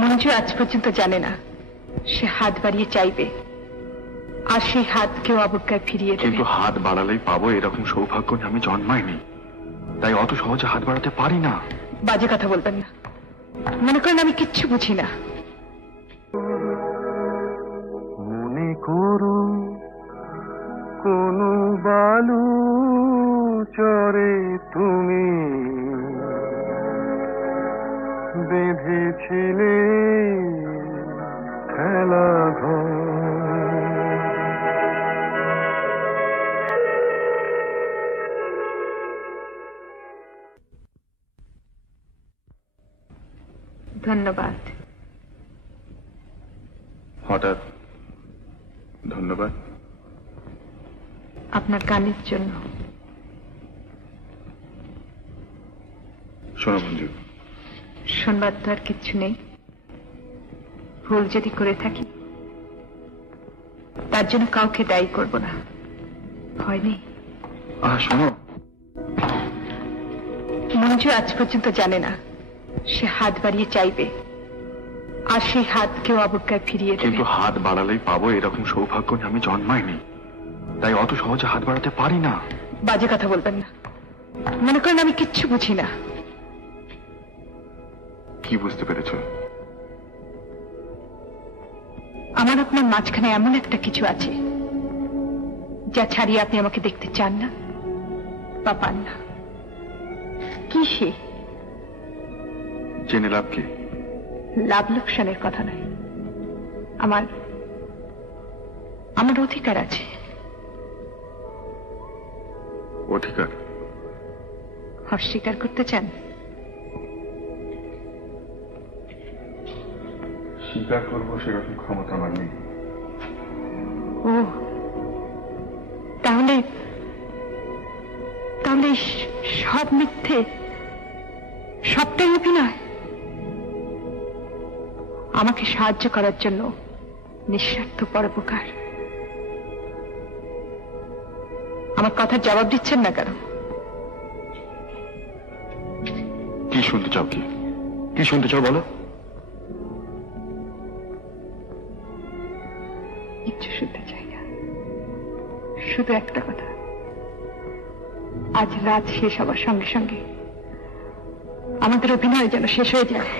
মঞ্জু আজ পর্যন্ত জানে না সে হাত বাড়িয়ে চাইবে, আর সেই হাত কেউ অবজ্ঞায় ফিরিয়ে দেবে। কিন্তু হাত বাড়ালেই পাবো এরকম সৌভাগ্য নিয়ে আমি জন্মাইনি, তাই অত সহজে হাত বাড়াতে পারি না। বাজে কথা বলবেন না, মনে করেন আমি কিচ্ছু বুঝি না। মনে করো কোন বালু চরে তুমি বেঁধেছিলে খেলা ঘর। ধন্যবাদ। হঠাৎ ধন্যবাদ? আপনার গানের জন্য। শোনো মঞ্জু, শোনবার তো আর কিচ্ছু নেই। ভুল যদি করে থাকি তার জন্য কাউকে দায়ী করব না, ভয় নেই। শোনো, মঞ্জু আজ পর্যন্ত জানে না সে হাত বাড়িয়ে চাইবে, আর সেই হাত কেউ অবজ্ঞায় ফিরিয়ে দেবে। কিন্তু হাত বাড়ালেই পাবো এরকম সৌভাগ্য নিয়ে আমি জন্মাইনি, তাই অত সহজে হাত বাড়াতে পারি না। বাজে কথা বলবেন না, মনে করেন আমি কিচ্ছু বুঝি না। কি বুঝতে পেরেছ? আমার আপনার মাঝখানে এমন একটা কিছু আছে যা ছাড়িয়ে আপনি আমাকে দেখতে চান না বা পান না। কি সে? জেনে লাভ কি? লাভ লোকসানের কথা নয়, আমার অধিকার আছে। অধিকার? অস্বীকার করতে চান? স্বীকার করবো সেরকম ক্ষমতা আমার নেই। ও, তাহলে সব মিথ্যে, সবটাই অভিনয়। আমাকে সাহায্য করার জন্য নিঃস্বার্থ পরোপকার। আমার কথার জবাব দিচ্ছেন না কেন? কি শুনতে চাও? কি শুনতে চাও বলো? কিচ্ছু শুনতে চাই না, শুধু একটা কথা। আজ রাত শেষ হবার সঙ্গে সঙ্গে আমাদের অভিনয় যেন শেষ হয়ে যায়।